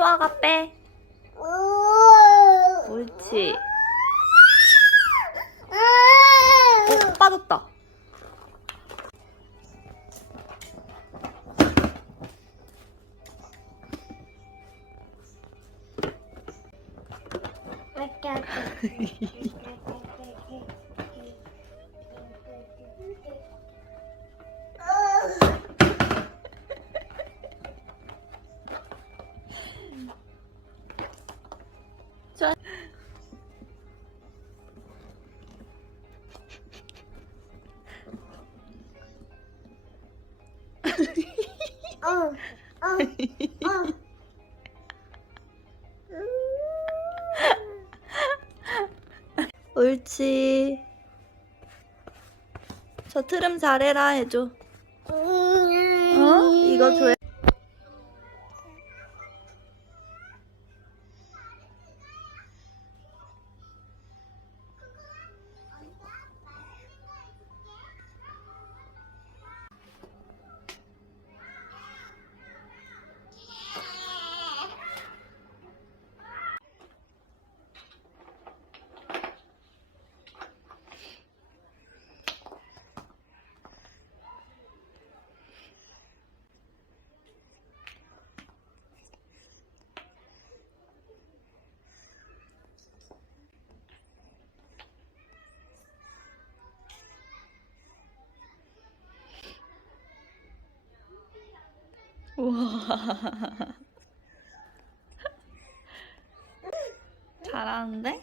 초아가 빼. 옳지. 좋아. 옳지. 저 트름 잘해라 해줘. 어? 이거 줘야. 우와. 잘하는데?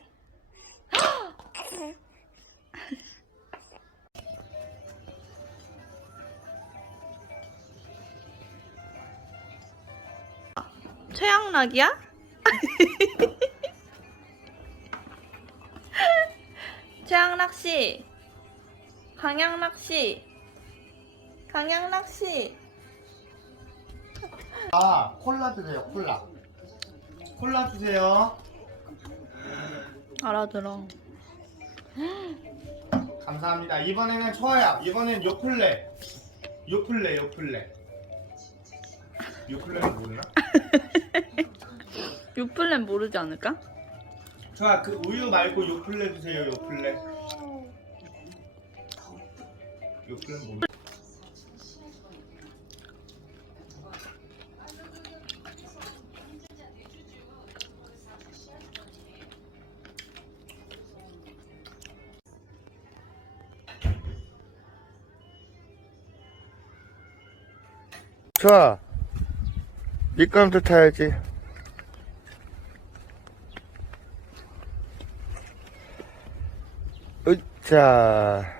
최양락이야? 최양락 씨, 강양락 씨, 강양락 씨. 아 콜라 주세요 콜라. 콜라 주세요. 알아들어. 감사합니다. 이번에는 초아야. 이번엔 요플레. 요플레 요플레. 요플레는 모르나? 유플랜 모르지 않을까? 초아 그 우유 말고 요플레 주세요 요플레. 요플레 모르 좋아. 미끄럼틀 타야지. 으짜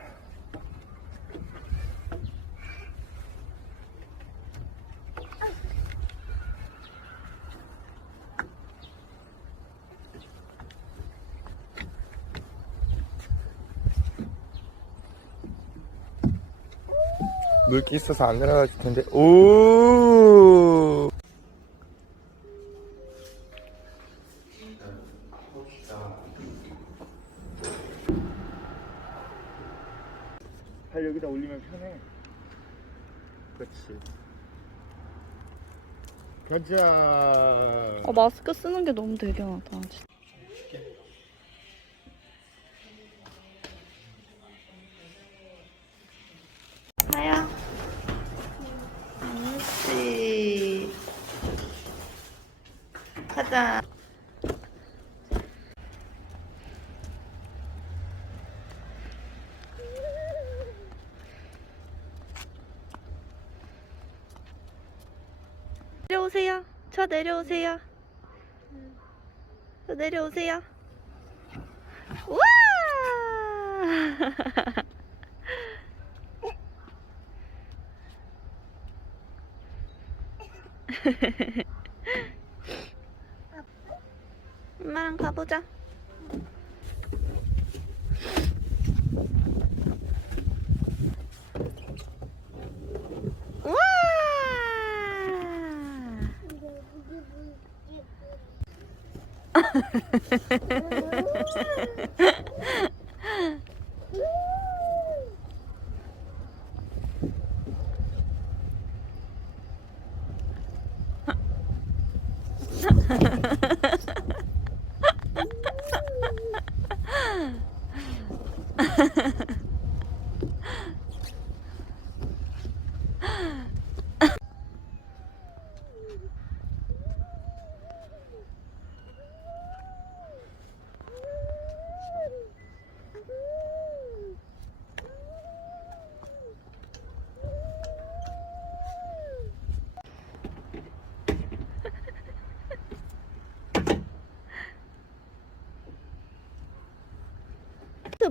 물기 있어서 안 내려갈 텐데 오 발 여기다 올리면 편해 그렇지 가자 어, 마스크 쓰는 게 너무 대견하다. 진짜. 하야. 옳지. 가자. 내려오세요. 저 내려오세요. 저 내려오세요. 우와! ハハハハ!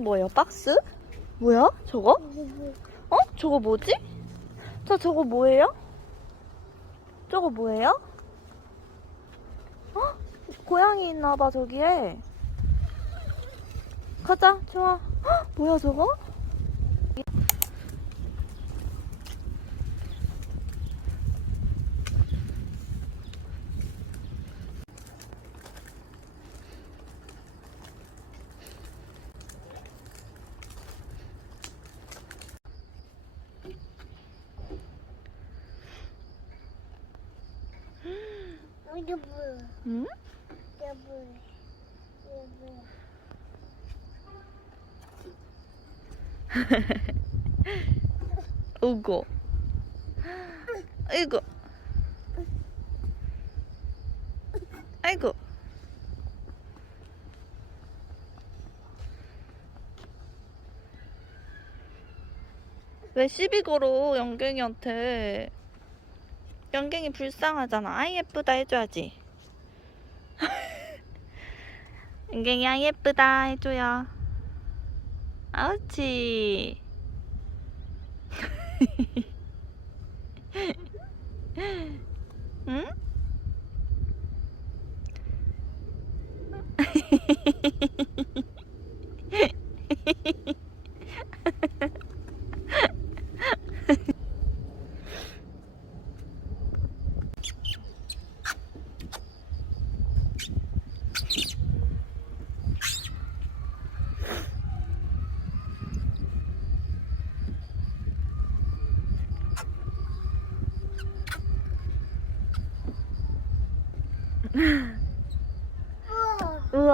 뭐예요? 박스? 뭐야? 저거? 어? 저거 뭐지? 저 저거 뭐예요? 저거 뭐예요? 어? 고양이 있나봐 저기에 가자 좋아 헉, 뭐야 저거? 응? 우고. 아이고. 아이고. 왜 시비 걸어 영갱이한테 영갱이 불쌍하잖아. 아이 예쁘다. 해줘야지. 영갱이 아이 예쁘다. 해줘요. 아우치. 응?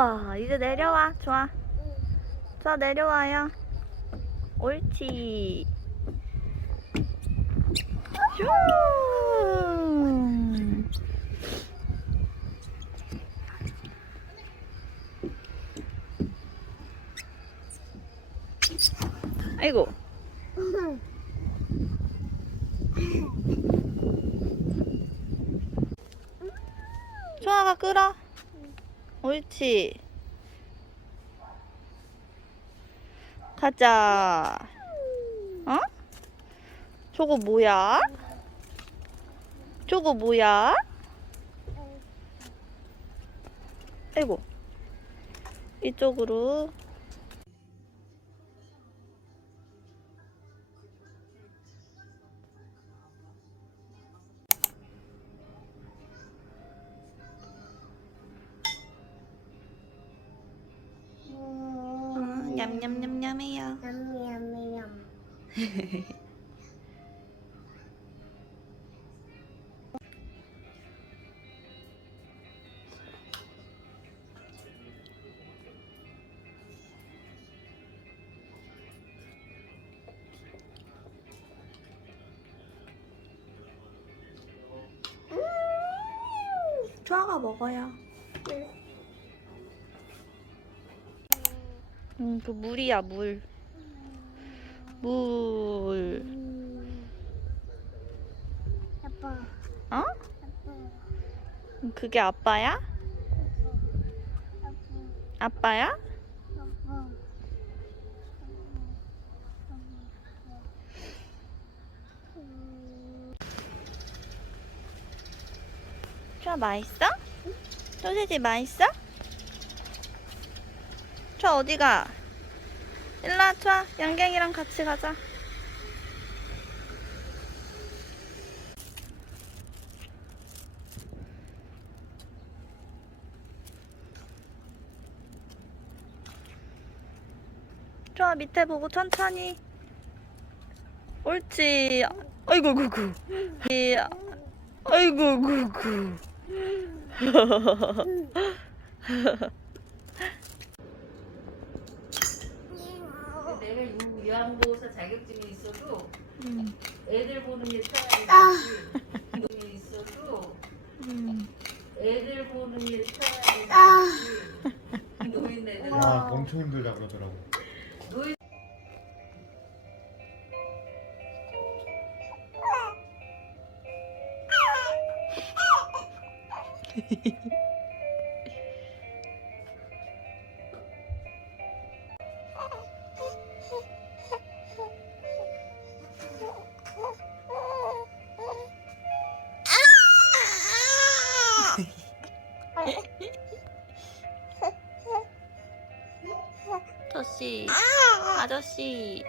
우와. 이제 내려와. 좋아. 자 내려와요. 옳지. 슝 아이고 좋아가 끌어 옳지. 가자. 어? 저거 뭐야? 저거 뭐야? 아이고. 이쪽으로. 냠냠냠. 좋아가 먹어요. 음, 그 물이야, 물. 물. 아빠. 어? 아빠. 그게 아빠야? 아빠. 좋아, 맛있어? 소세지 맛있어? 좋아, 어디가? 일로와, 좋아. 양갱이랑 같이 가자. 좋아, 밑에 보고 천천히. 옳지. 아이고, 구구. 이, 아이고, 구구. 요양보호사 자격증이 있어도 음. 애들 보는 일 차라리 낫지. 돈이 있어도 음. 애들 보는 일 차라리 아. 낫지. 노인네들. 와 엄청 힘들다 그러더라고. 토씨. 아저씨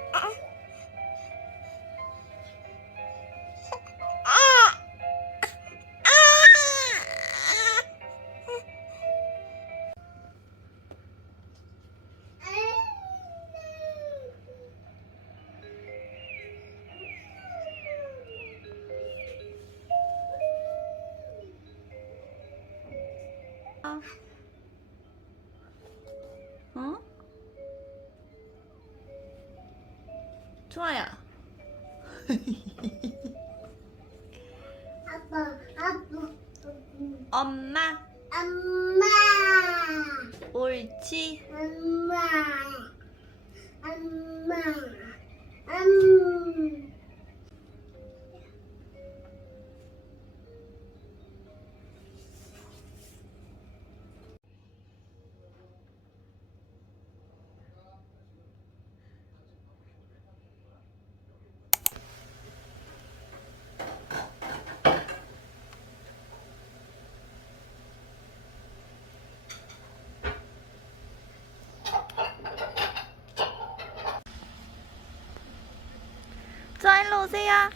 좋아요. 아빠, 아빠, 엄마, 엄마, 옳지. 엄마, 엄마, 음. 자, 오세요.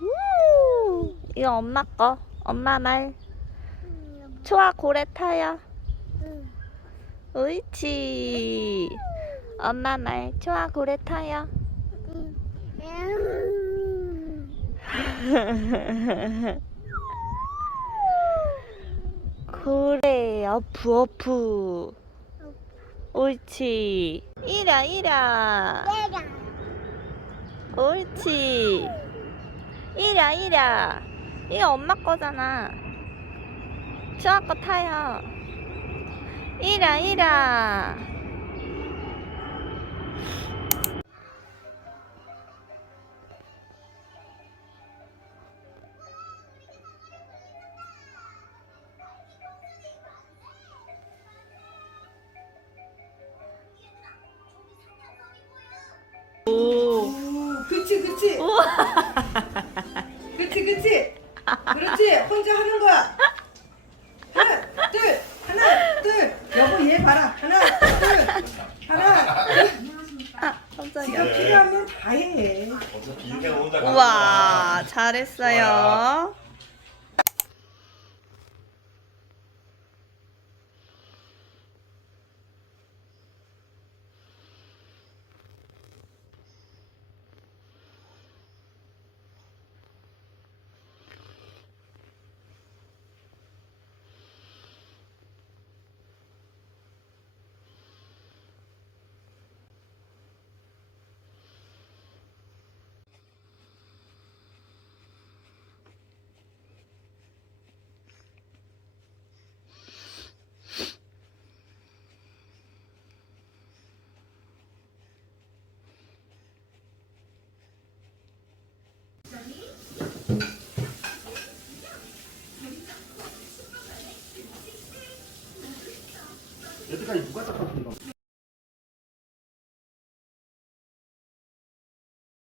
우! 이거 엄마 거. 엄마 말. 초아 고래 타요. 응. 옳지. 엄마 말. 초아 고래 타요. 음. 그래. 어프 어프. 옳지. 이랴. 내가 옳지. 이랴 이랴. 이거 엄마 거잖아. 초아 거 타요. 이랴 이랴. 오. 그치 그치 그치 그치 그렇지 혼자 하는 거야 하나 둘 하나 둘 여보 얘 봐라 하나 둘 하나 둘 아, 깜짝이야. 지가 필요하면 다해 어차피 이렇게 혼자 우와, 잘했어요. 여태까